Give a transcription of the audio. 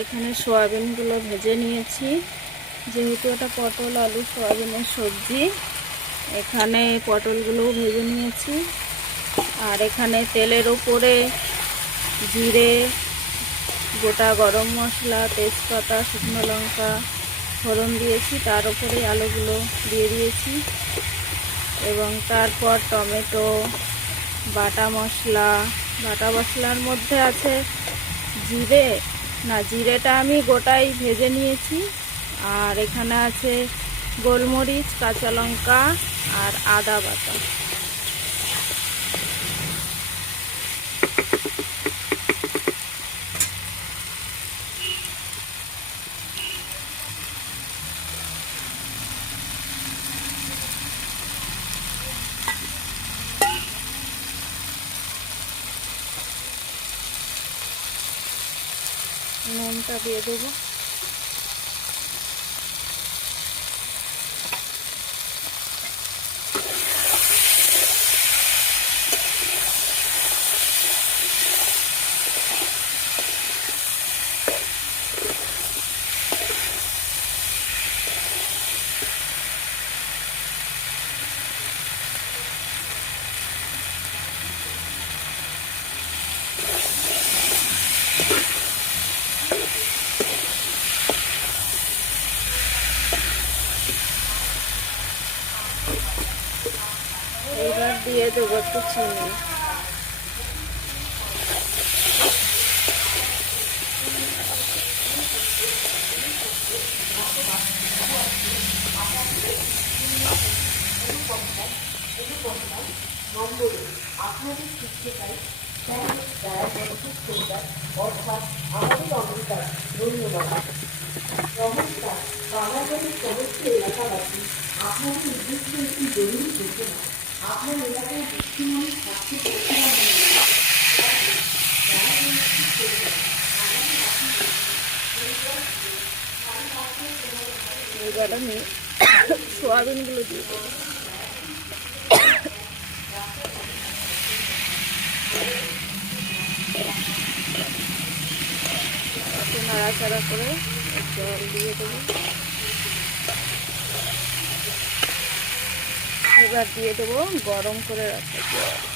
এখানে সয়াবিনগুলো ভেজে নিয়েছি, যেহেতু এটা পটল আলু সয়াবিনের সবজি। এখানে পটলগুলোও ভেজে নিয়েছি। আর এখানে তেলের ওপরে জিরে, গোটা গরম মশলা, তেজপাতা, শুকনো লঙ্কা ফোড়ন দিয়েছি। তার উপরে আলুগুলো দিয়ে দিয়েছি এবং তারপর টমেটো, বাটা মশলার মধ্যে আছে জিরেটা আমি গোটাই ভেজে নিয়েছি। আর এখানে আছে গোলমরিচ, কাঁচা লঙ্কা আর আদা বাটা। নুনটা দিয়ে দেবো। এবার দিয়ে দেবো একটু চিনি। আপনাদের শিখতে পাই অর্থাৎ আমাদের অঙ্গীকার। ধন্যবাদ। নমস্কার বাংলাদেশের সমস্ত এলাকাবাসী, আপনাদের নির্দিষ্ট একটি জরুরি ঘোষণা। আপনার এলাকায় দৃষ্টিমণি স্বাস্থ্য পরিষেবা এবার আমি সোয়াবিনগুলো দিয়ে দেবো। নাড়াচাড়া করে জল দিয়ে দেবো। এবার দিয়ে দেবো গরম করে রাখা জল।